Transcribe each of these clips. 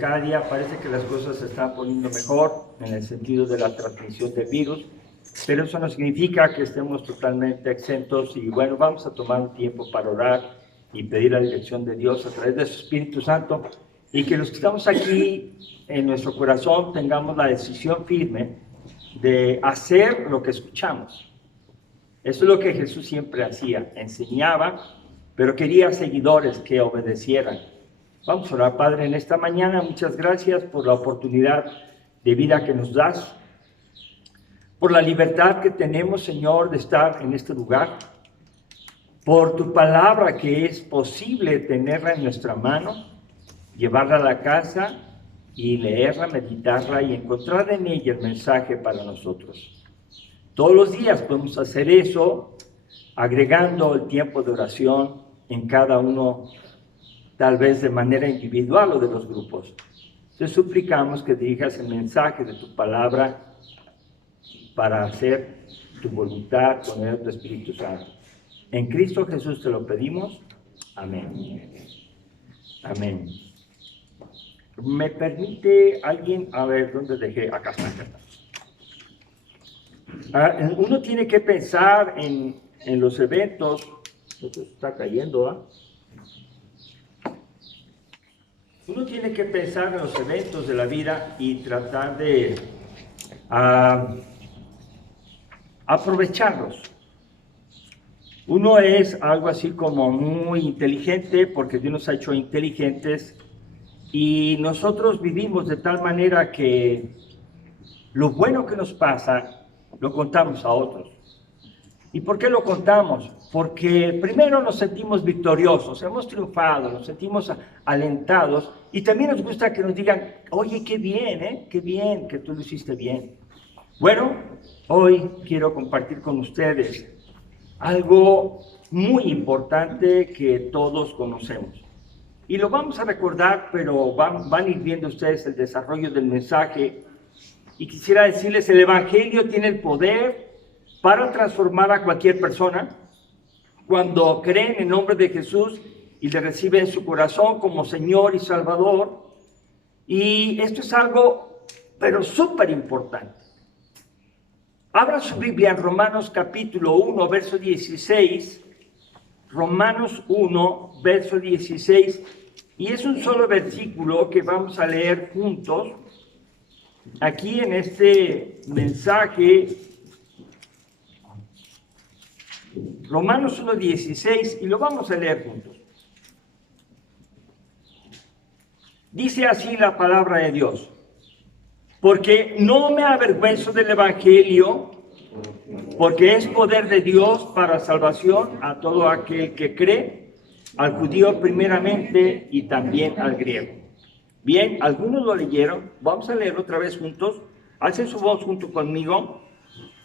Cada día parece que las cosas se están poniendo mejor en el sentido de la transmisión del virus, pero eso no significa que estemos totalmente exentos. Y bueno, vamos a tomar un tiempo para orar y pedir la dirección de Dios a través de su Espíritu Santo, y que los que estamos aquí en nuestro corazón tengamos la decisión firme de hacer lo que escuchamos. Eso es lo que Jesús siempre hacía, enseñaba, pero quería seguidores que obedecieran. Vamos a orar. Padre, en esta mañana, muchas gracias por la oportunidad de vida que nos das, por la libertad que tenemos, Señor, de estar en este lugar, por tu palabra que es posible tenerla en nuestra mano, llevarla a la casa y leerla, meditarla y encontrar en ella el mensaje para nosotros. Todos los días podemos hacer eso, agregando el tiempo de oración en cada uno, tal vez de manera individual o de los grupos. Te suplicamos que dirijas el mensaje de tu palabra para hacer tu voluntad con el tu Espíritu Santo. En Cristo Jesús te lo pedimos. Amén. Amén. ¿Me permite alguien? A ver, ¿dónde dejé? Acá está. Uno tiene que pensar en los eventos. Esto está cayendo, ¿ah? Uno tiene que pensar en los eventos de la vida y tratar de aprovecharlos. Uno es algo así como muy inteligente, porque Dios nos ha hecho inteligentes, y nosotros vivimos de tal manera que lo bueno que nos pasa lo contamos a otros. ¿Y por qué lo contamos? Porque primero nos sentimos victoriosos, hemos triunfado, nos sentimos alentados, y también nos gusta que nos digan: oye, qué bien, qué bien, que tú lo hiciste bien. Bueno, hoy quiero compartir con ustedes algo muy importante que todos conocemos. Y lo vamos a recordar, pero van a ir viendo ustedes el desarrollo del mensaje. Y quisiera decirles, el Evangelio tiene el poder para transformar a cualquier persona cuando creen en nombre de Jesús y le reciben en su corazón como Señor y Salvador. Y esto es algo, pero súper importante. Abra su Biblia en Romanos capítulo 1, verso 16. Romanos 1, verso 16. Y es un solo versículo que vamos a leer juntos aquí en este mensaje. Romanos 1, 16, y lo vamos a leer juntos. Dice así la palabra de Dios: porque no me avergüenzo del Evangelio, porque es poder de Dios para salvación a todo aquel que cree, al judío primeramente y también al griego. Bien, algunos lo leyeron, vamos a leerlo otra vez juntos. Alcen su voz junto conmigo.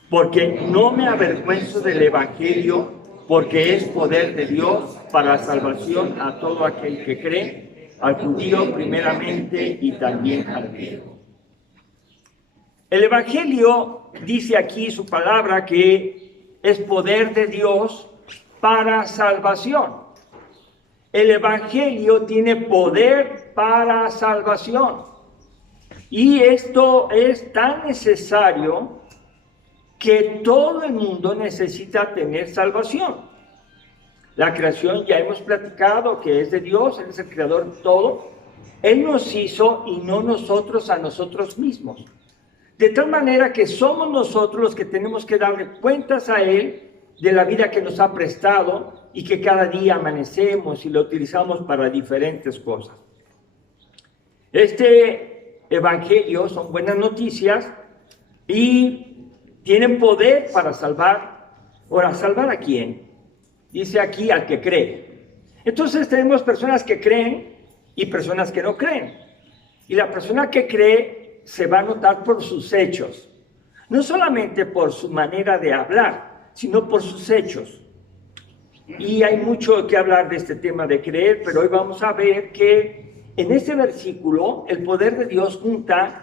Porque no me avergüenzo del Evangelio, porque es poder de Dios para salvación a todo aquel que cree, al judío primeramente y también al griego. El Evangelio dice aquí su palabra que es poder de Dios para salvación. El Evangelio tiene poder para salvación. Y esto es tan necesario que todo el mundo necesita tener salvación. La creación ya hemos platicado que es de Dios, Él es el creador de todo. Él nos hizo y no nosotros a nosotros mismos. De tal manera que somos nosotros los que tenemos que darle cuentas a Él de la vida que nos ha prestado y que cada día amanecemos y lo utilizamos para diferentes cosas. Este Evangelio son buenas noticias y tienen poder para salvar. Ahora, ¿salvar a quién? Dice aquí, al que cree. Entonces tenemos personas que creen y personas que no creen. Y la persona que cree se va a notar por sus hechos. No solamente por su manera de hablar, sino por sus hechos. Y hay mucho que hablar de este tema de creer, pero hoy vamos a ver que en este versículo el poder de Dios junta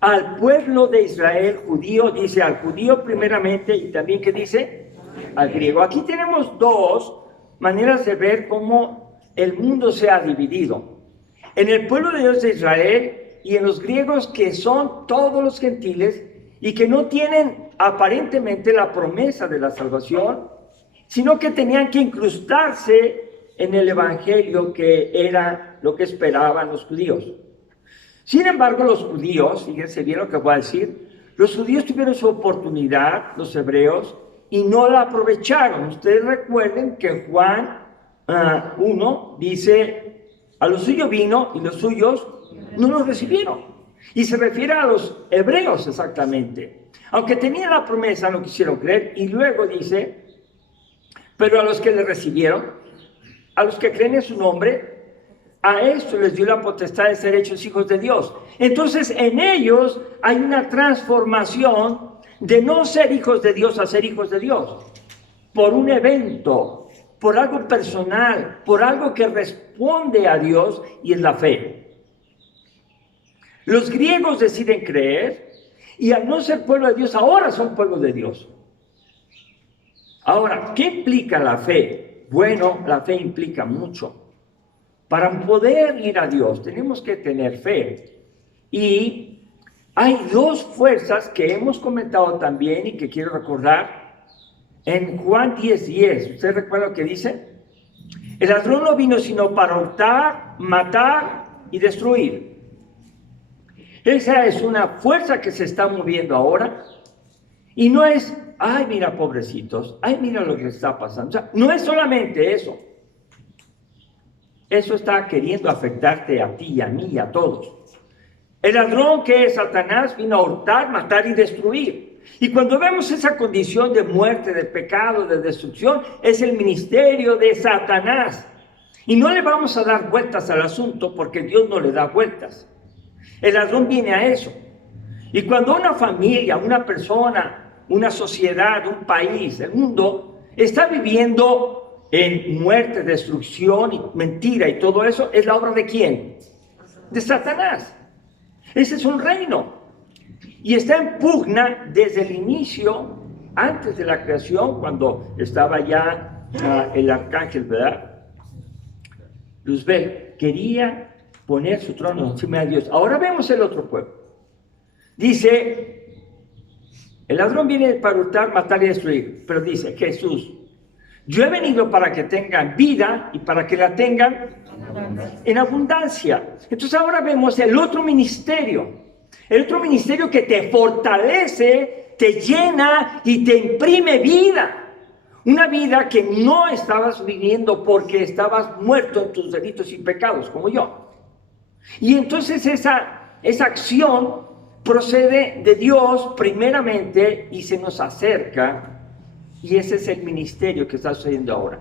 al pueblo de Israel judío, dice al judío primeramente, y también que dice al griego. Aquí tenemos dos maneras de ver cómo el mundo se ha dividido. en el pueblo de Dios de Israel y en los griegos, que son todos los gentiles y que no tienen aparentemente la promesa de la salvación, sino que tenían que incrustarse en el evangelio, que era lo que esperaban los judíos. Sin embargo, los judíos, fíjense bien lo que voy a decir, los judíos tuvieron su oportunidad, los hebreos, y no la aprovecharon. Ustedes recuerden que Juan 1 dice, a los suyos vino y los suyos no los recibieron. Y se refiere a los hebreos exactamente. Aunque tenían la promesa, no quisieron creer. Y luego dice, pero a los que le recibieron, a los que creen en su nombre, a estos les dio la potestad de ser hechos hijos de Dios. Entonces en ellos hay una transformación de no ser hijos de Dios a ser hijos de Dios, por un evento, por algo personal, por algo que responde a Dios, y es la fe. Los griegos deciden creer, y al no ser pueblo de Dios, ahora son pueblo de Dios. Ahora, ¿qué implica la fe? Bueno, la fe implica mucho. Para poder ir a Dios tenemos que tener fe. Y hay dos fuerzas que hemos comentado también y que quiero recordar. En Juan 10:10, ¿usted recuerda lo que dice? El ladrón no vino sino para hurtar, matar y destruir. Esa es una fuerza que se está moviendo ahora. Y no es, ay, mira, pobrecitos, ay, mira lo que está pasando. O sea, no es solamente eso. Eso está queriendo afectarte a ti y a mí y a todos. El ladrón, que es Satanás, vino a hurtar, matar y destruir. Y cuando vemos esa condición de muerte, de pecado, de destrucción, es el ministerio de Satanás. Y no le vamos a dar vueltas al asunto, porque Dios no le da vueltas. El ladrón viene a eso. Y cuando una familia, una persona, una sociedad, un país, el mundo, está viviendo en muerte, destrucción y mentira y todo eso, ¿es la obra de quién? De Satanás. Ese es un reino. Y está en pugna desde el inicio, antes de la creación, cuando estaba ya el arcángel, ¿verdad? Luzbel quería poner su trono encima de Dios. Ahora vemos el otro pueblo. Dice, el ladrón viene para hurtar, matar y destruir. Pero dice Jesús, yo he venido para que tengan vida y para que la tengan en abundancia. Entonces ahora vemos el otro ministerio que te fortalece, te llena y te imprime vida. Una vida que no estabas viviendo porque estabas muerto en tus delitos y pecados, como yo. Y entonces esa acción procede de Dios primeramente y se nos acerca. Y ese es el ministerio que está sucediendo ahora.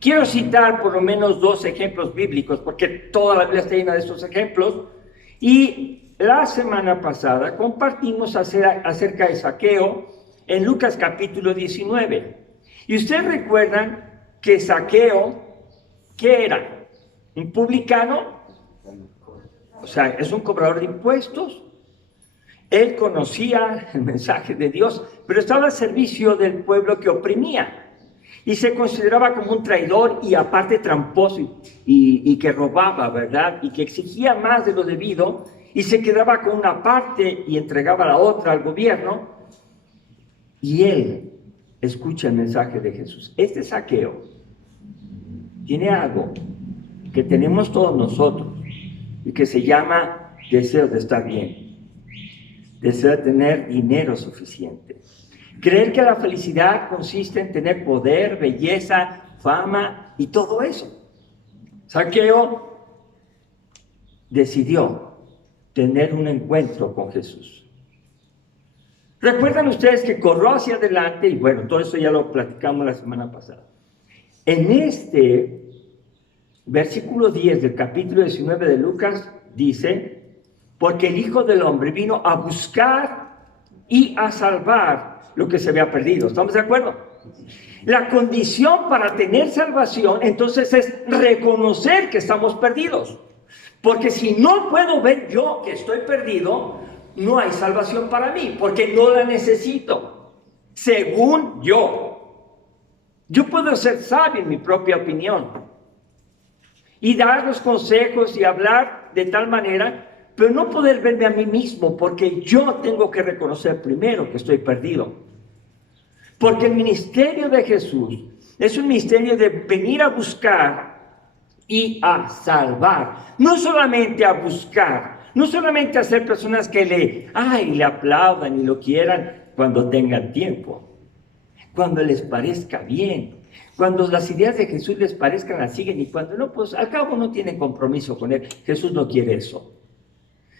Quiero citar por lo menos 2 ejemplos bíblicos, porque toda la Biblia está llena de estos ejemplos. Y la semana pasada compartimos acerca de Zaqueo en Lucas capítulo 19. Y ustedes recuerdan que Zaqueo, ¿qué era? ¿Un publicano? O sea, es un cobrador de impuestos. Él conocía el mensaje de Dios, pero estaba al servicio del pueblo que oprimía. Y se consideraba como un traidor y aparte tramposo y que robaba, ¿verdad? Y que exigía más de lo debido y se quedaba con una parte y entregaba la otra al gobierno. Y él escucha el mensaje de Jesús. Este Zaqueo tiene algo que tenemos todos nosotros y que se llama deseo de estar bien. Deseo de tener dinero suficiente. Creer que la felicidad consiste en tener poder, belleza, fama y todo eso. Zaqueo decidió tener un encuentro con Jesús. Recuerdan ustedes que corrió hacia adelante y bueno, todo eso ya lo platicamos la semana pasada. En este versículo 10 del capítulo 19 de Lucas dice, porque el Hijo del Hombre vino a buscar y a salvar lo que se había perdido. ¿Estamos de acuerdo? La condición para tener salvación, entonces, es reconocer que estamos perdidos. Porque si no puedo ver yo que estoy perdido, no hay salvación para mí, porque no la necesito. Según yo. Yo puedo ser sabio en mi propia opinión. y dar los consejos y hablar de tal manera, pero no poder verme a mí mismo, porque yo tengo que reconocer primero que estoy perdido. Porque el ministerio de Jesús es un ministerio de venir a buscar y a salvar, no solamente a buscar, no solamente a ser personas que le aplaudan y lo quieran cuando tengan tiempo, cuando les parezca bien, cuando las ideas de Jesús les parezcan, las siguen, y cuando no, pues al cabo no tienen compromiso con Él. Jesús no quiere eso.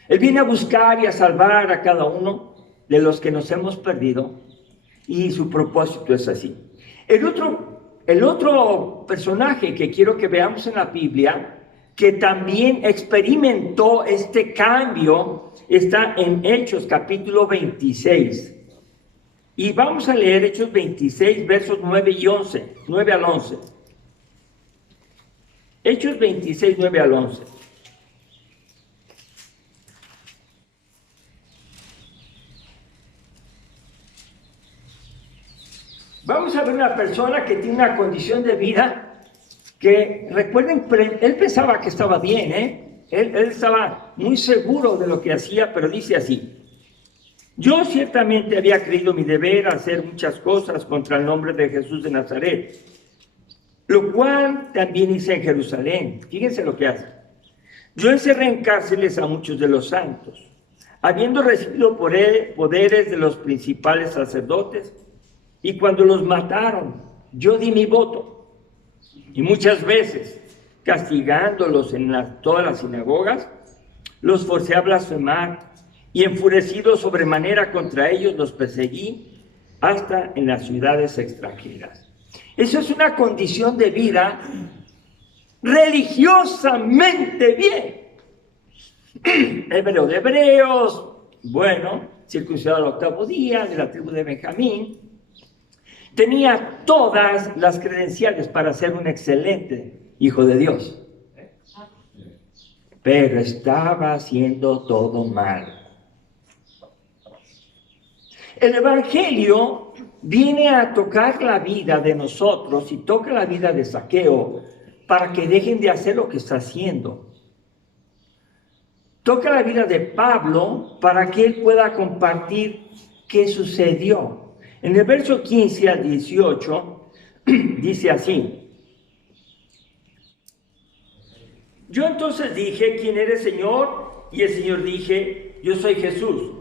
Él viene a buscar y a salvar a cada uno de los que nos hemos perdido, y su propósito es así. El otro personaje que quiero que veamos en la Biblia, que también experimentó este cambio, está en Hechos capítulo 26. Y vamos a leer Hechos 26, versos 9 y 11, 9 al 11. Hechos 26, 9 al 11. Vamos a ver una persona que tiene una condición de vida que, recuerden, él pensaba que estaba bien, Él estaba muy seguro de lo que hacía, pero dice así: yo ciertamente había creído mi deber hacer muchas cosas contra el nombre de Jesús de Nazaret, lo cual también hice en Jerusalén. Fíjense lo que hace. Yo encerré en cárceles a muchos de los santos, habiendo recibido por él poderes de los principales sacerdotes, y cuando los mataron, yo di mi voto. Y muchas veces, castigándolos en todas las sinagogas, los forcé a blasfemar, y enfurecido sobremanera contra ellos, los perseguí hasta en las ciudades extranjeras. Eso es una condición de vida religiosamente bien. Hebreo de hebreos, bueno, circuncidado al 8º día, de la tribu de Benjamín. Tenía todas las credenciales para ser un excelente hijo de Dios, pero estaba haciendo todo mal. El Evangelio viene a tocar la vida de nosotros y toca la vida de Zaqueo para que dejen de hacer lo que está haciendo. Toca la vida de Pablo para que él pueda compartir qué sucedió. En el verso 15 al 18 dice así: yo entonces dije, ¿quién eres, Señor? Y el Señor dije, yo soy Jesús,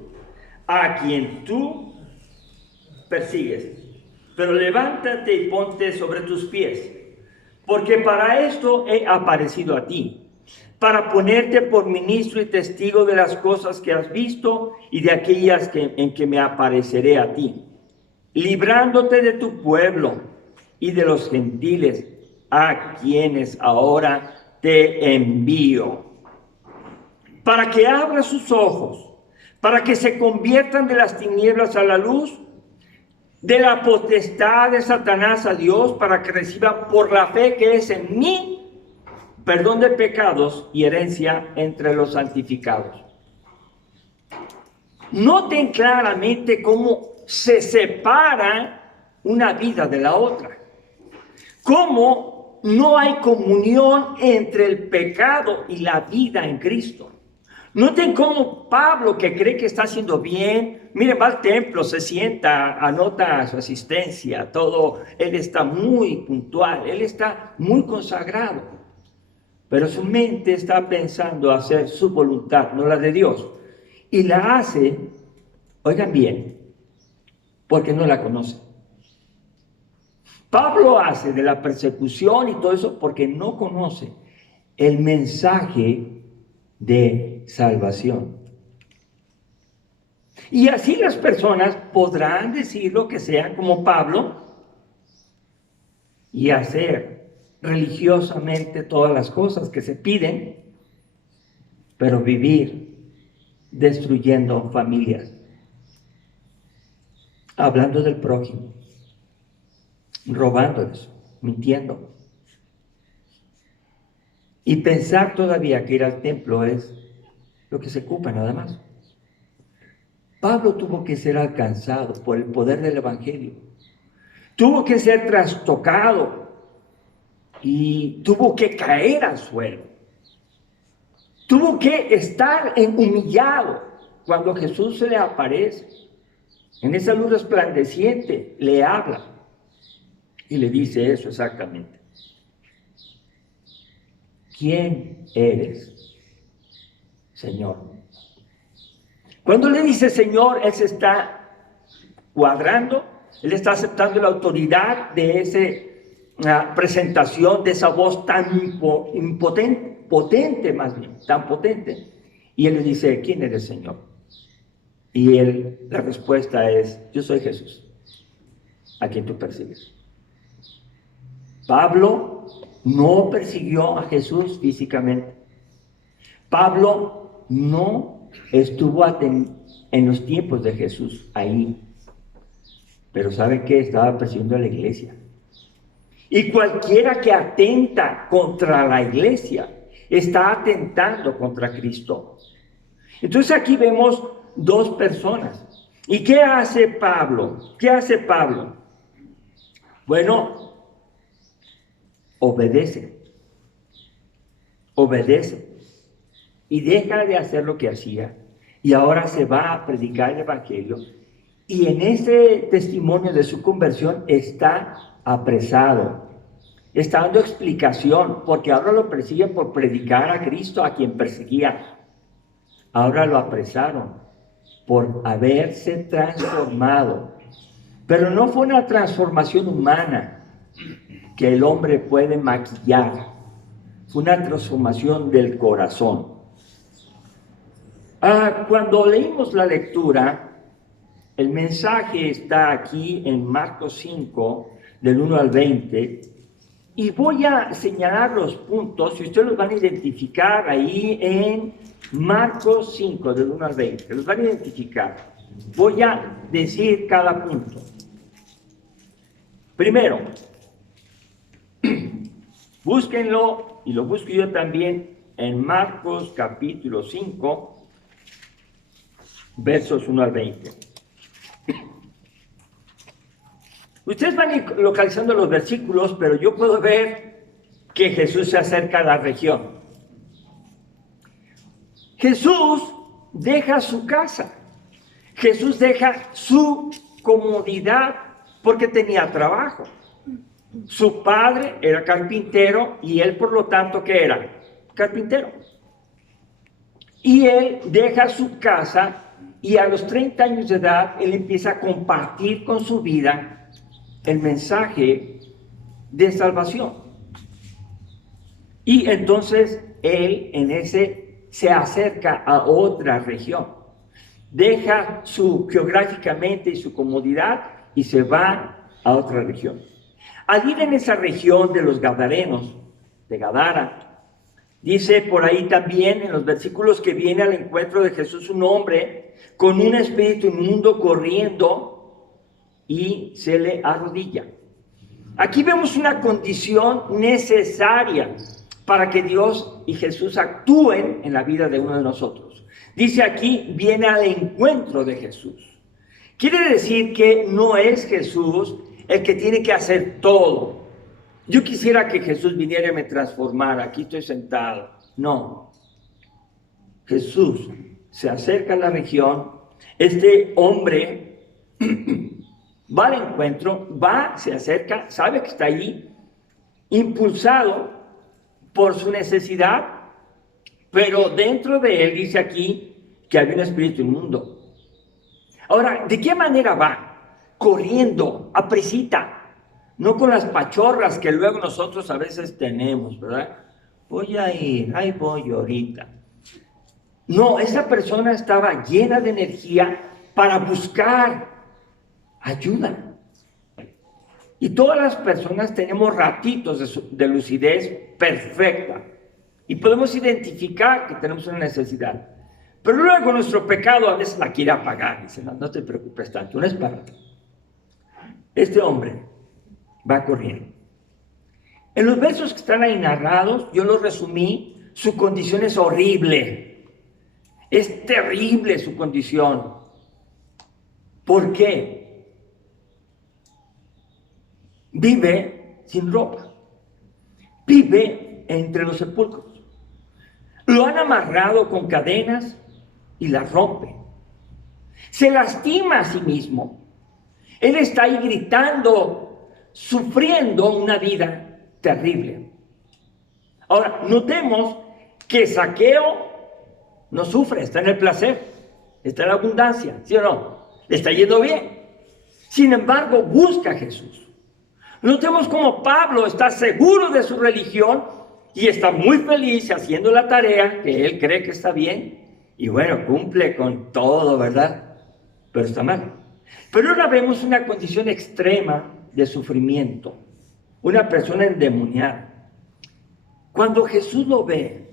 a quien tú persigues. Pero levántate y ponte sobre tus pies, porque para esto he aparecido a ti, para ponerte por ministro y testigo de las cosas que has visto y de aquellas en que me apareceré a ti, librándote de tu pueblo y de los gentiles, a quienes ahora te envío, para que abra sus ojos, para que se conviertan de las tinieblas a la luz, de la potestad de Satanás a Dios, para que reciban por la fe que es en mí perdón de pecados y herencia entre los santificados. Noten claramente cómo se separa una vida de la otra, cómo no hay comunión entre el pecado y la vida en Cristo. Noten cómo Pablo, que cree que está haciendo bien, miren, va al templo, se sienta, anota su asistencia, todo, él está muy puntual, él está muy consagrado, pero su mente está pensando hacer su voluntad, no la de Dios, y la hace, oigan bien, porque no la conoce. Pablo hace de la persecución y todo eso porque no conoce el mensaje de salvación. Y así las personas podrán decir lo que sean como Pablo y hacer religiosamente todas las cosas que se piden, pero vivir destruyendo familias, hablando del prójimo, robándoles, mintiendo. Y pensar todavía que ir al templo es lo que se ocupa nada más. Pablo tuvo que ser alcanzado por el poder del Evangelio. Tuvo que ser trastocado y tuvo que caer al suelo. Tuvo que estar humillado cuando Jesús se le aparece. En esa luz resplandeciente le habla y le dice eso exactamente. ¿Quién eres, Señor? Cuando le dice Señor, él se está cuadrando, él está aceptando la autoridad de esa presentación, de esa voz tan potente más bien, tan potente. Y él le dice, ¿quién eres, Señor? Y la respuesta es, yo soy Jesús, a quien tú persigues. Pablo no persiguió a Jesús físicamente. Pablo no estuvo en los tiempos de Jesús ahí. Pero ¿sabe qué? Estaba persiguiendo a la iglesia. Y cualquiera que atenta contra la iglesia está atentando contra Cristo. Entonces aquí vemos dos personas. ¿Y qué hace Pablo? ¿Qué hace Pablo? Bueno, obedece y deja de hacer lo que hacía y ahora se va a predicar el evangelio, y en ese testimonio de su conversión está apresado, está dando explicación, porque ahora lo persiguen por predicar a Cristo, a quien perseguía. Ahora lo apresaron por haberse transformado, pero no fue una transformación humana que el hombre puede maquillar, fue una transformación del corazón. Cuando leímos la lectura, el mensaje está aquí en Marcos 5, del 1 al 20, y voy a señalar los puntos, y ustedes los van a identificar ahí en Marcos 5, del 1 al 20, los van a identificar. Voy a decir cada punto. Primero, búsquenlo, y lo busco yo también, en Marcos capítulo 5, versos 1 al 20. Ustedes van a ir localizando los versículos, pero yo puedo ver que Jesús se acerca a la región. Jesús deja su casa. Jesús deja su comodidad porque tenía trabajo. Su padre era carpintero y él, por lo tanto, ¿qué era? Carpintero. Y él deja su casa y a los 30 años de edad él empieza a compartir con su vida el mensaje de salvación. Y entonces él se acerca a otra región, deja geográficamente su comodidad y se va a otra región. Al ir en esa región de los Gadarenos, de Gadara, dice por ahí también en los versículos que viene al encuentro de Jesús un hombre con un espíritu inmundo corriendo y se le arrodilla. Aquí vemos una condición necesaria para que Dios y Jesús actúen en la vida de uno de nosotros. Dice aquí, viene al encuentro de Jesús. Quiere decir que no es Jesús el que tiene que hacer todo. Yo quisiera que Jesús viniera y me transformara, aquí estoy sentado. No. Jesús se acerca a la región, este hombre va al encuentro, se acerca, sabe que está allí, impulsado por su necesidad, pero dentro de él dice aquí que había un espíritu inmundo. Ahora, ¿de qué manera va? Corriendo, aprisita, no con las pachorras que luego nosotros a veces tenemos, ¿verdad? Voy a ir, ahí voy ahorita. No, esa persona estaba llena de energía para buscar ayuda. Y todas las personas tenemos ratitos de lucidez perfecta y podemos identificar que tenemos una necesidad, pero luego nuestro pecado a veces la quiere apagar. Dice, no te preocupes tanto, no es para ti. Este hombre va corriendo. En los versos que están ahí narrados, yo los resumí, su condición es horrible, es terrible su condición. ¿Por qué? Vive sin ropa. vive entre los sepulcros. Lo han amarrado con cadenas y las rompe. Se lastima a sí mismo. Él está ahí gritando, sufriendo una vida terrible. Ahora, notemos que Zaqueo no sufre, está en el placer, está en la abundancia, ¿sí o no? Le está yendo bien. Sin embargo, busca a Jesús. Notemos cómo Pablo está seguro de su religión y está muy feliz haciendo la tarea que él cree que está bien. Y bueno, cumple con todo, ¿verdad? Pero está mal. Pero ahora vemos una condición extrema de sufrimiento. Una persona endemoniada. Cuando Jesús lo ve,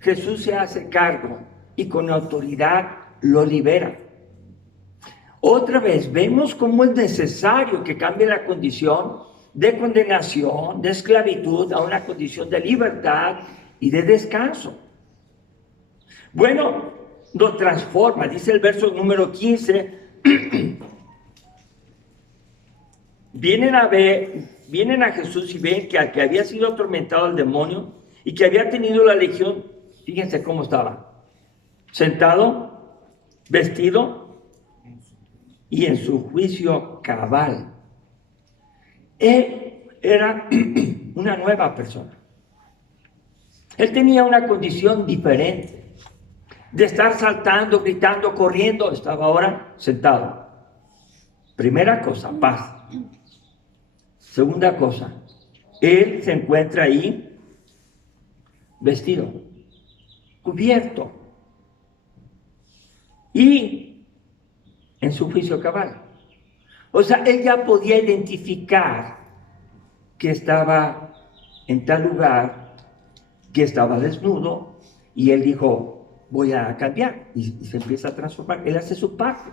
Jesús se hace cargo y con autoridad lo libera. Otra vez vemos cómo es necesario que cambie la condición de condenación, de esclavitud, a una condición de libertad y de descanso. Bueno, lo transforma, dice el verso número 15. Vienen a Jesús y ven que al que había sido atormentado el demonio y que había tenido la legión, fíjense cómo estaba, sentado, vestido y en su juicio cabal. Él era una nueva persona. Él tenía una condición diferente. De estar saltando, gritando, corriendo, estaba ahora sentado. Primera cosa, paz. Segunda cosa, él se encuentra ahí vestido, cubierto y en su juicio cabal. O sea, él ya podía identificar que estaba en tal lugar, que estaba desnudo, y él dijo, voy a cambiar, y se empieza a transformar. Él hace su parte.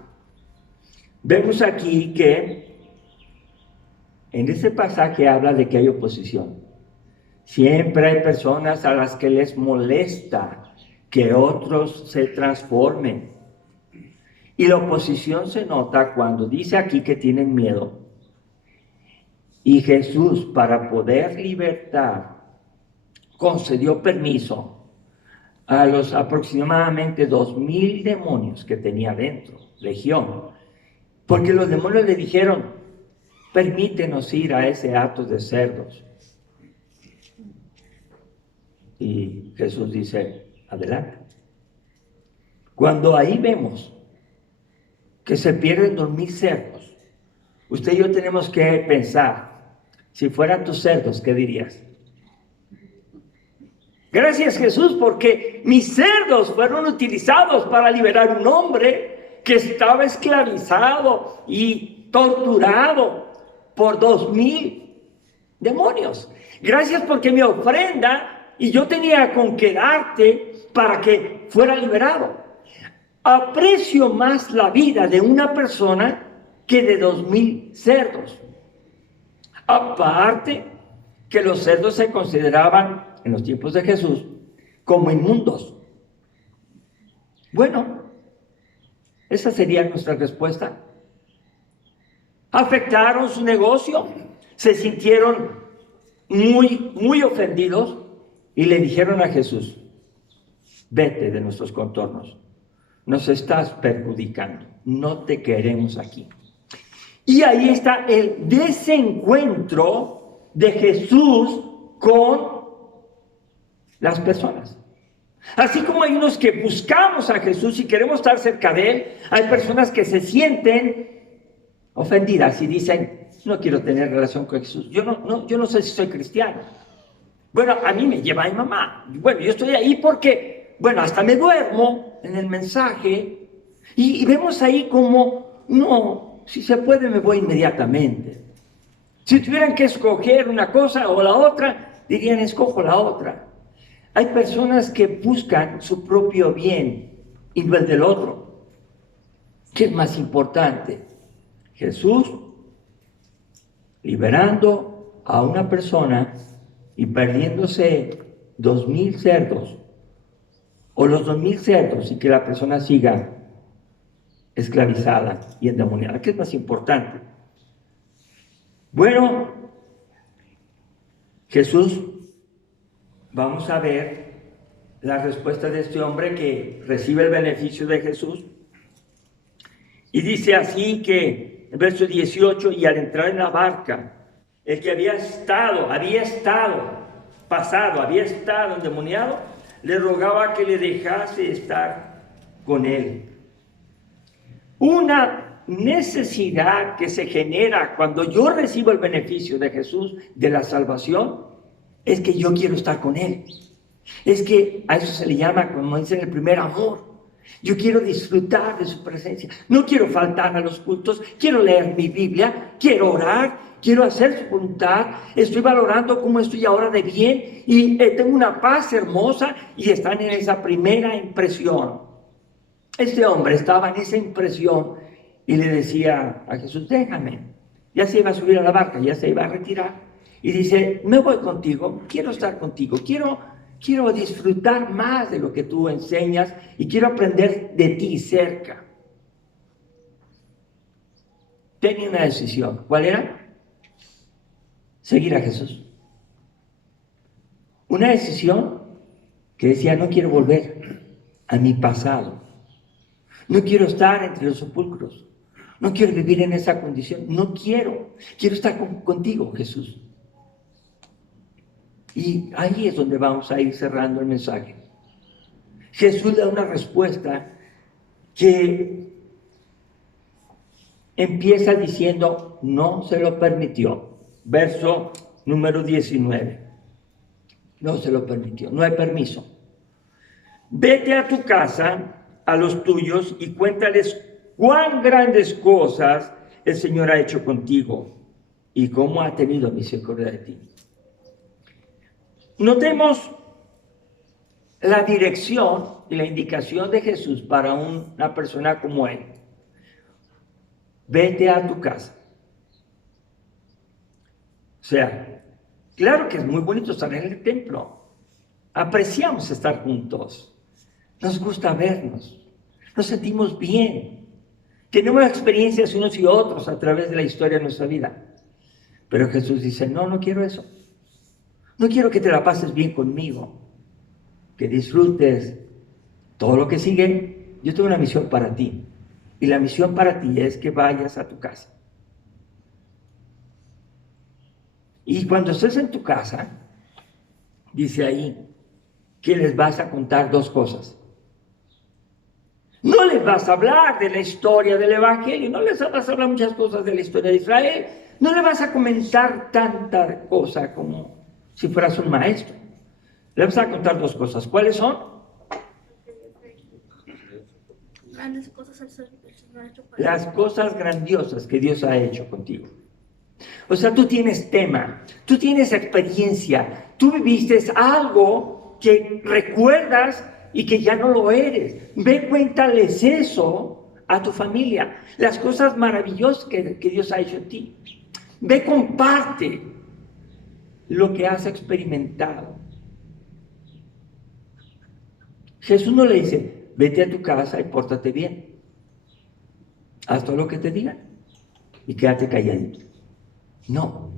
Vemos aquí que en ese pasaje habla de que hay oposición. Siempre hay personas a las que les molesta que otros se transformen. Y la oposición se nota cuando dice aquí que tienen miedo. Y Jesús, para poder libertar, concedió permiso a los aproximadamente 2,000 demonios que tenía dentro, legión. Porque los demonios le dijeron, permítenos ir a ese hato de cerdos. Y Jesús dice, adelante. Cuando ahí vemos que se pierden 2,000 cerdos, usted y yo tenemos que pensar, si fueran tus cerdos, ¿qué dirías? Gracias, Jesús, porque mis cerdos fueron utilizados para liberar un hombre que estaba esclavizado y torturado por 2,000 demonios. Gracias porque mi ofrenda y yo tenía con qué darte para que fuera liberado. Aprecio más la vida de una persona que de 2,000 cerdos. Aparte que los cerdos se consideraban en los tiempos de Jesús como inmundos. Bueno, esa sería nuestra respuesta. Afectaron su negocio, se sintieron muy ofendidos y le dijeron a Jesús, vete de nuestros contornos, nos estás perjudicando, no te queremos aquí. Y ahí está el desencuentro de Jesús con las personas. Así como hay unos que buscamos a Jesús y queremos estar cerca de Él, hay personas que se sienten ofendidas y dicen, no quiero tener relación con Jesús. Yo no sé si soy cristiano. Bueno, a mí me lleva mi mamá. Bueno, yo estoy ahí porque, bueno, hasta me duermo en el mensaje. Y vemos ahí como, no, si se puede me voy inmediatamente. Si tuvieran que escoger una cosa o la otra, dirían, escojo la otra. Hay personas que buscan su propio bien y no el del otro. ¿Qué es más importante? Jesús liberando a una persona y perdiéndose 2,000 cerdos, o los 2,000 cerdos, y que la persona siga esclavizada y endemoniada. ¿Qué es más importante? Bueno, Jesús, vamos a ver la respuesta de este hombre que recibe el beneficio de Jesús. Y dice así que, en verso 18, y al entrar en la barca, el que había estado endemoniado, le rogaba que le dejase estar con él. Una necesidad que se genera cuando yo recibo el beneficio de Jesús, de la salvación, es que yo quiero estar con él. Es que a eso se le llama, como dicen, el primer amor. Yo quiero disfrutar de su presencia. No quiero faltar a los cultos. Quiero leer mi Biblia. Quiero orar. Quiero hacer su voluntad. Estoy valorando cómo estoy ahora de bien. Y tengo una paz hermosa. Y están en esa primera impresión. Este hombre estaba en esa impresión. Y le decía a Jesús, déjame. Ya se iba a subir a la barca. Ya se iba a retirar. Y dice, me voy contigo. Quiero estar contigo. Quiero disfrutar más de lo que tú enseñas y quiero aprender de ti cerca. Tenía una decisión. ¿Cuál era? Seguir a Jesús. Una decisión que decía, no quiero volver a mi pasado. No quiero estar entre los sepulcros. No quiero vivir en esa condición. No quiero. Quiero estar contigo, Jesús. Y ahí es donde vamos a ir cerrando el mensaje. Jesús da una respuesta que empieza diciendo, no se lo permitió. Verso número 19. No se lo permitió, no hay permiso. Vete a tu casa, a los tuyos, y cuéntales cuán grandes cosas el Señor ha hecho contigo y cómo ha tenido misericordia de ti. Notemos la dirección y la indicación de Jesús para una persona como él. Vete a tu casa. O sea, claro que es muy bonito estar en el templo. Apreciamos estar juntos. Nos gusta vernos. Nos sentimos bien. Tenemos experiencias unos y otros a través de la historia de nuestra vida. Pero Jesús dice, no quiero eso. No quiero que te la pases bien conmigo, que disfrutes todo lo que sigue. Yo tengo una misión para ti. Y la misión para ti es que vayas a tu casa. Y cuando estés en tu casa, dice ahí, que les vas a contar dos cosas. No les vas a hablar de la historia del Evangelio, no les vas a hablar muchas cosas de la historia de Israel, no les vas a comentar tanta cosa como si fueras un maestro. Le vas a contar dos cosas. ¿Cuáles son? Grandes cosas el Señor ha hecho para Las cosas grandiosas que Dios ha hecho contigo. O sea, tú tienes tema, tú tienes experiencia, tú viviste algo que recuerdas y que ya no lo eres. Ve, cuéntales eso a tu familia, las cosas maravillosas que Dios ha hecho en ti. Ve, comparte lo que has experimentado. Jesús no le dice, vete a tu casa y pórtate bien. Haz todo lo que te digan y quédate calladito. No.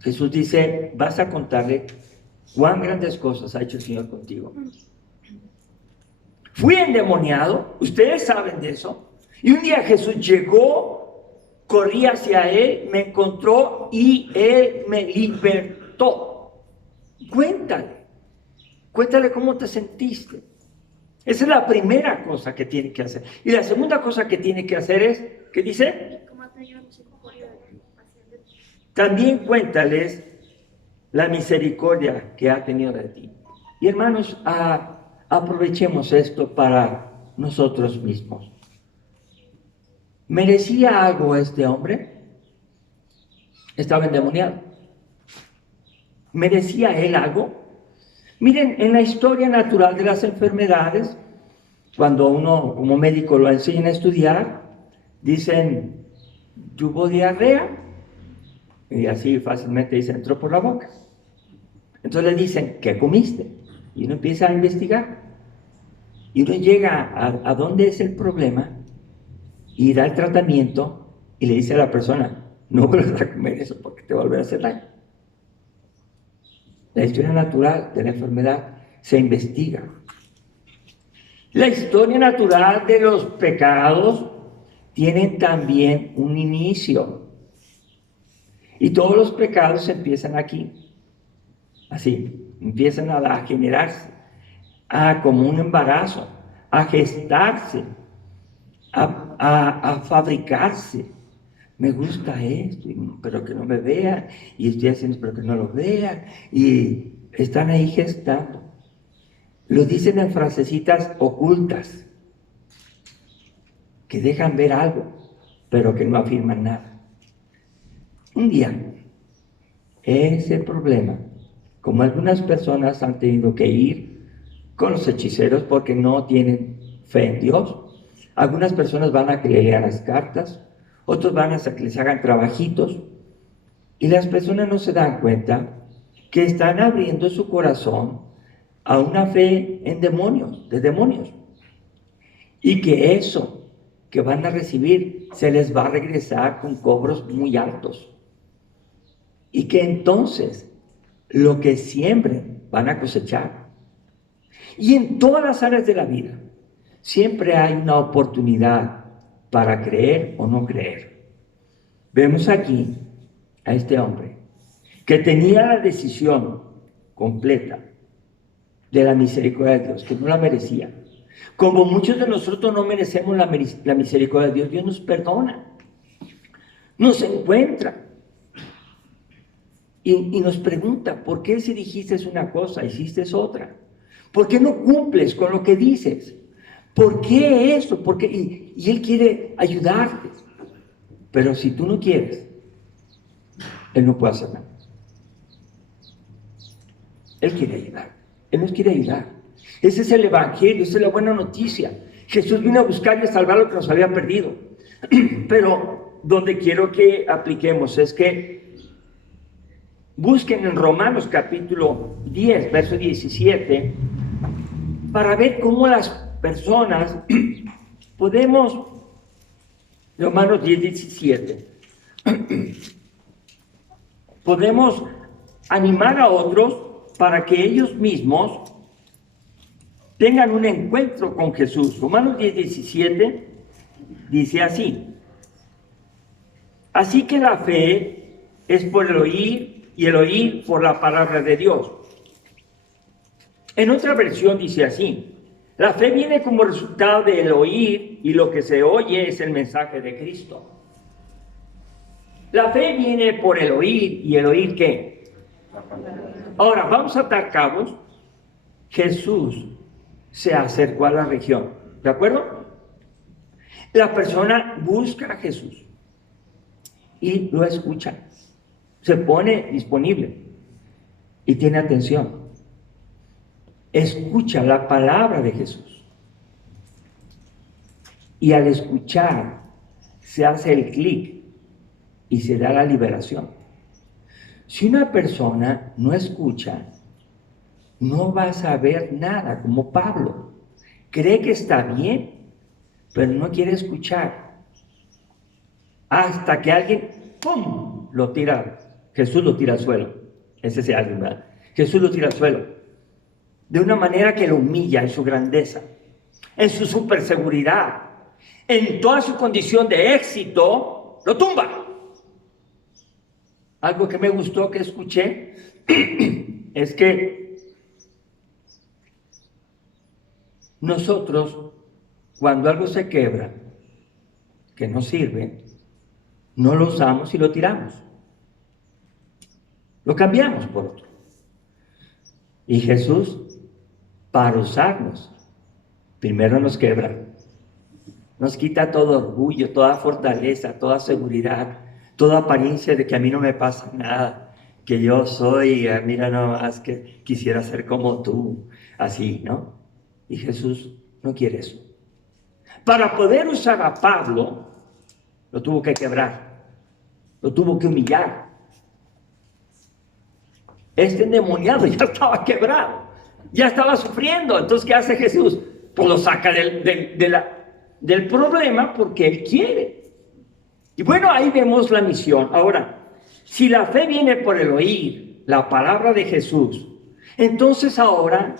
Jesús dice, vas a contarle cuán grandes cosas ha hecho el Señor contigo. Fui endemoniado, ustedes saben de eso. Y un día Jesús llegó, corrí hacia él, me encontró y él me libertó. Cuéntale cómo te sentiste. Esa es la primera cosa que tiene que hacer. Y la segunda cosa que tiene que hacer es, ¿qué dice? También cuéntales la misericordia que ha tenido de ti. Y hermanos, aprovechemos esto para nosotros mismos. ¿Merecía algo este hombre? Estaba endemoniado. ¿Merecía él algo? Miren, en la historia natural de las enfermedades, cuando uno como médico lo enseña a estudiar, dicen, tuvo diarrea, y así fácilmente dice, entró por la boca. Entonces le dicen, ¿qué comiste? Y uno empieza a investigar. Y uno llega a dónde es el problema y da el tratamiento y le dice a la persona, no vuelvas a comer eso porque te va a volver a hacer daño. La historia natural de la enfermedad se investiga. La historia natural de los pecados tiene también un inicio. Y todos los pecados empiezan aquí. Así, empiezan a generarse, como un embarazo, a gestarse, a fabricarse. Me gusta esto, pero que no me vea, y estoy haciendo, pero que no lo vea, y están ahí gestando. Lo dicen en frasecitas ocultas, que dejan ver algo, pero que no afirman nada. Un día, ese problema, como algunas personas han tenido que ir con los hechiceros porque no tienen fe en Dios, algunas personas van a que le lean las cartas, otros van a que les hagan trabajitos, y las personas no se dan cuenta que están abriendo su corazón a una fe en demonios, de demonios, y que eso que van a recibir se les va a regresar con cobros muy altos, y que entonces lo que siembren van a cosechar. Y en todas las áreas de la vida siempre hay una oportunidad para creer o no creer. Vemos aquí a este hombre que tenía la decisión completa de la misericordia de Dios, que no la merecía. Como muchos de nosotros no merecemos la misericordia de Dios, Dios nos perdona, nos encuentra y nos pregunta: ¿por qué si dijiste una cosa, hiciste otra? ¿Por qué no cumples con lo que dices? ¿Por qué eso? ¿Por qué? Y Él quiere ayudarte. Pero si tú no quieres, Él no puede hacer nada. Él quiere ayudar. Él nos quiere ayudar. Ese es el Evangelio, esa es la buena noticia. Jesús vino a buscar y a salvar lo que nos había perdido. Pero donde quiero que apliquemos es que busquen en Romanos capítulo 10, verso 17, para ver cómo las personas podemos, Romanos 10, 17, podemos animar a otros para que ellos mismos tengan un encuentro con Jesús. Romanos 10, 17 dice así: así que la fe es por el oír, y el oír por la palabra de Dios. En otra versión dice así: la fe viene como resultado del oír, y lo que se oye es el mensaje de Cristo. La fe viene por el oír, y el oír ¿qué? Ahora, vamos a atar cabos. Jesús se acercó a la región, ¿de acuerdo? La persona busca a Jesús y lo escucha, se pone disponible y tiene atención. Escucha la palabra de Jesús. Y al escuchar se hace el clic y se da la liberación. Si una persona no escucha, no va a saber nada, como Pablo. Cree que está bien, pero no quiere escuchar. Hasta que alguien, ¡pum!, lo tira. Jesús lo tira al suelo. Ese es alguien, ¿verdad? Jesús lo tira al suelo. De una manera que lo humilla en su grandeza, en su superseguridad, en toda su condición de éxito, lo tumba. Algo que me gustó que escuché es que nosotros, cuando algo se quebra, que no sirve, no lo usamos y lo tiramos. Lo cambiamos por otro. Y Jesús, para usarnos, primero nos quebra. Nos quita todo orgullo, toda fortaleza, toda seguridad, toda apariencia de que a mí no me pasa nada, que yo soy, mira nomás que quisiera ser como tú, así, ¿no? Y Jesús no quiere eso. Para poder usar a Pablo, lo tuvo que quebrar, lo tuvo que humillar. Este endemoniado ya estaba quebrado, ya estaba sufriendo. Entonces, ¿qué hace Jesús? Pues lo saca del problema porque Él quiere. Y bueno, ahí vemos la misión. Ahora, si la fe viene por el oír la palabra de Jesús. Entonces ahora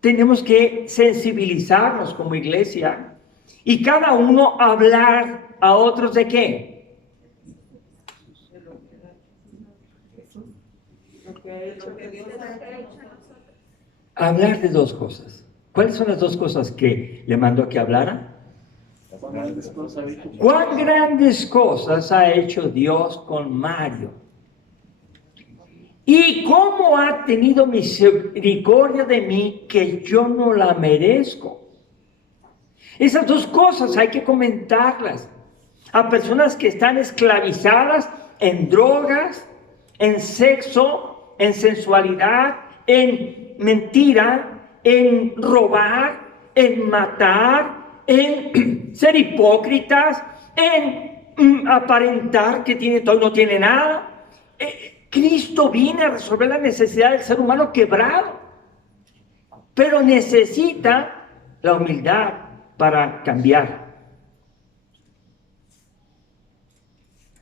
tenemos que sensibilizarnos como iglesia y cada uno hablar a otros ¿de qué? Hablar de dos cosas. ¿Cuáles son las dos cosas que le mandó a que hablara? ¿Cuán grandes cosas ha hecho Dios con Mario? ¿Y cómo ha tenido misericordia de mí que yo no la merezco? Esas dos cosas hay que comentarlas a personas que están esclavizadas en drogas, en sexo, en sensualidad, en mentira, en robar, en matar, en ser hipócritas, en aparentar que tiene todo y no tiene nada. Cristo viene a resolver la necesidad del ser humano quebrado, pero necesita la humildad para cambiar.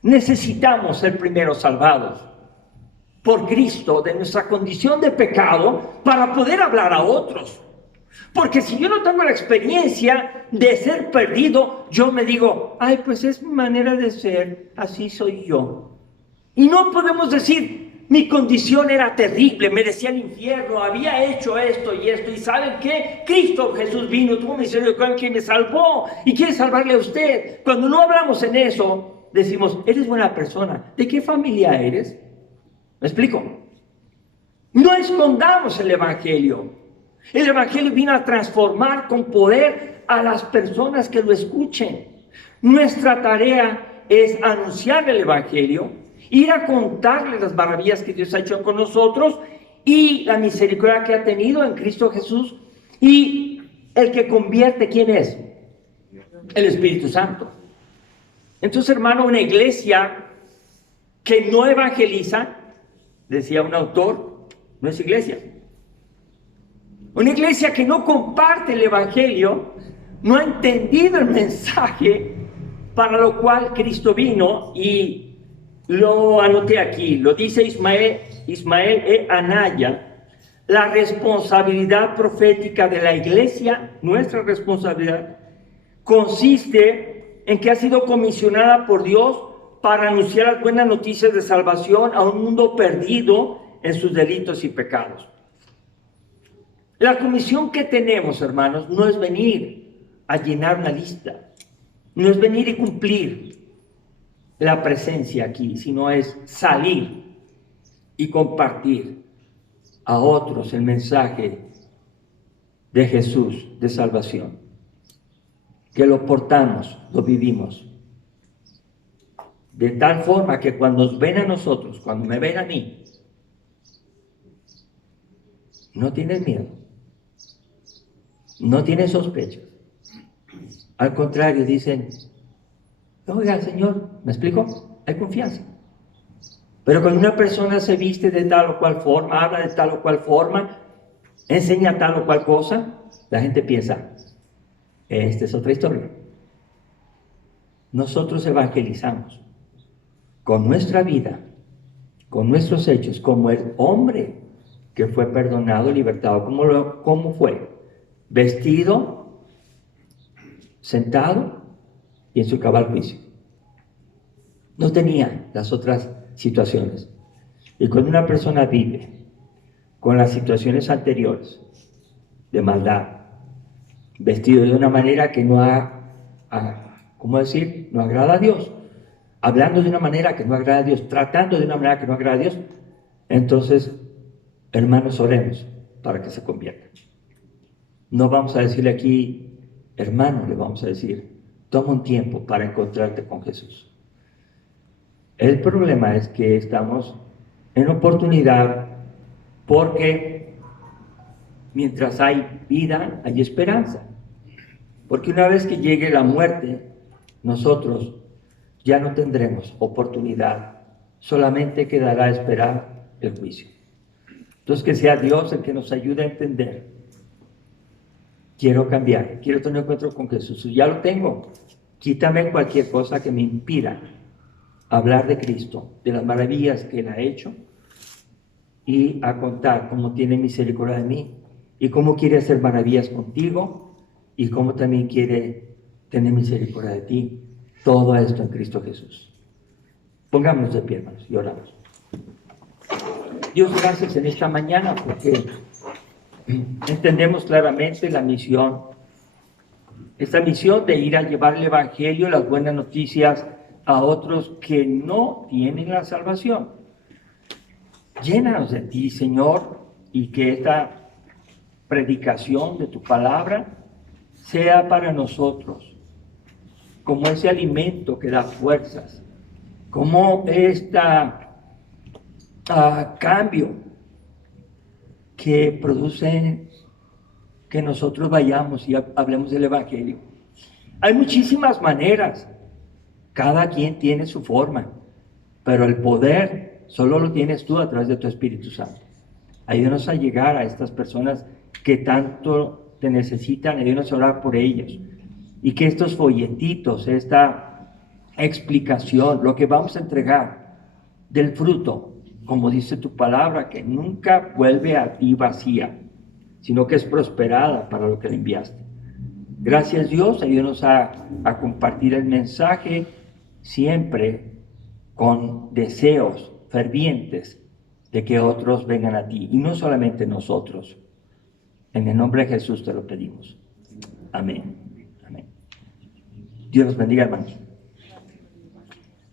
Necesitamos ser primero salvados por Cristo de nuestra condición de pecado para poder hablar a otros. Porque si yo no tengo la experiencia de ser perdido, yo me digo, ay, pues es mi manera de ser, así soy yo. Y no podemos decir, mi condición era terrible, merecía el infierno, había hecho esto y esto. ¿Y saben qué? Cristo Jesús vino, tuvo misericordia, que me salvó y quiere salvarle a usted. Cuando no hablamos en eso, decimos, eres buena persona. ¿De qué familia eres? ¿Me explico? No escondamos el Evangelio. El Evangelio vino a transformar con poder a las personas que lo escuchen. Nuestra tarea es anunciar el Evangelio, ir a contarles las maravillas que Dios ha hecho con nosotros y la misericordia que ha tenido en Cristo Jesús. Y el que convierte, ¿quién es? El Espíritu Santo. Entonces, hermano, una iglesia que no evangeliza, decía un autor, no es iglesia. Una iglesia que no comparte el Evangelio, no ha entendido el mensaje para lo cual Cristo vino, y lo anoté aquí, lo dice Ismael Anaya, la responsabilidad profética de la iglesia, nuestra responsabilidad, consiste en que ha sido comisionada por Dios para anunciar las buenas noticias de salvación a un mundo perdido en sus delitos y pecados. La comisión que tenemos, hermanos, no es venir a llenar una lista, no es venir y cumplir la presencia aquí, sino es salir y compartir a otros el mensaje de Jesús de salvación, que lo portamos, lo vivimos, de tal forma que cuando nos ven a nosotros, cuando me ven a mí, no tienen miedo, no tienen sospechas. Al contrario, dicen, oiga, Señor, ¿me explico? Hay confianza. Pero cuando una persona se viste de tal o cual forma, habla de tal o cual forma, enseña tal o cual cosa, la gente piensa, esta es otra historia. Nosotros evangelizamos con nuestra vida, con nuestros hechos, como el hombre que fue perdonado, libertado. ¿Cómo fue? Vestido, sentado y en su cabal juicio. No tenía las otras situaciones. Y cuando una persona vive con las situaciones anteriores de maldad, vestido de una manera que no no agrada a Dios, hablando de una manera que no agrada a Dios, tratando de una manera que no agrada a Dios, entonces, hermanos, oremos para que se convierta. No vamos a decirle aquí, hermano, le vamos a decir, toma un tiempo para encontrarte con Jesús. El problema es que estamos en oportunidad porque mientras hay vida, hay esperanza. Porque una vez que llegue la muerte, nosotros ya no tendremos oportunidad, solamente quedará esperar el juicio. Entonces, que sea Dios el que nos ayude a entender. Quiero cambiar, quiero tener un encuentro con Jesús. Ya lo tengo. Quítame cualquier cosa que me impida hablar de Cristo, de las maravillas que Él ha hecho, y a contar cómo tiene misericordia de mí y cómo quiere hacer maravillas contigo y cómo también quiere tener misericordia de ti. Todo esto en Cristo Jesús. Pongámonos de pie, hermanos, y oramos. Dios, gracias en esta mañana porque entendemos claramente la misión, esta misión de ir a llevar el Evangelio, las buenas noticias a otros que no tienen la salvación. Llénanos de ti, Señor, y que esta predicación de tu palabra sea para nosotros como ese alimento que da fuerzas, como cambio que produce que nosotros vayamos y hablemos del Evangelio. Hay muchísimas maneras, cada quien tiene su forma, pero el poder solo lo tienes tú a través de tu Espíritu Santo. Ayúdanos a llegar a estas personas que tanto te necesitan, ayúdanos a orar por ellos. Y que estos folletitos, esta explicación, lo que vamos a entregar del fruto, como dice tu palabra, que nunca vuelve a ti vacía, sino que es prosperada para lo que le enviaste. Gracias, Dios, ayúdanos a compartir el mensaje siempre con deseos fervientes de que otros vengan a ti, y no solamente nosotros. En el nombre de Jesús te lo pedimos. Amén. Amén. Dios los bendiga, hermanos.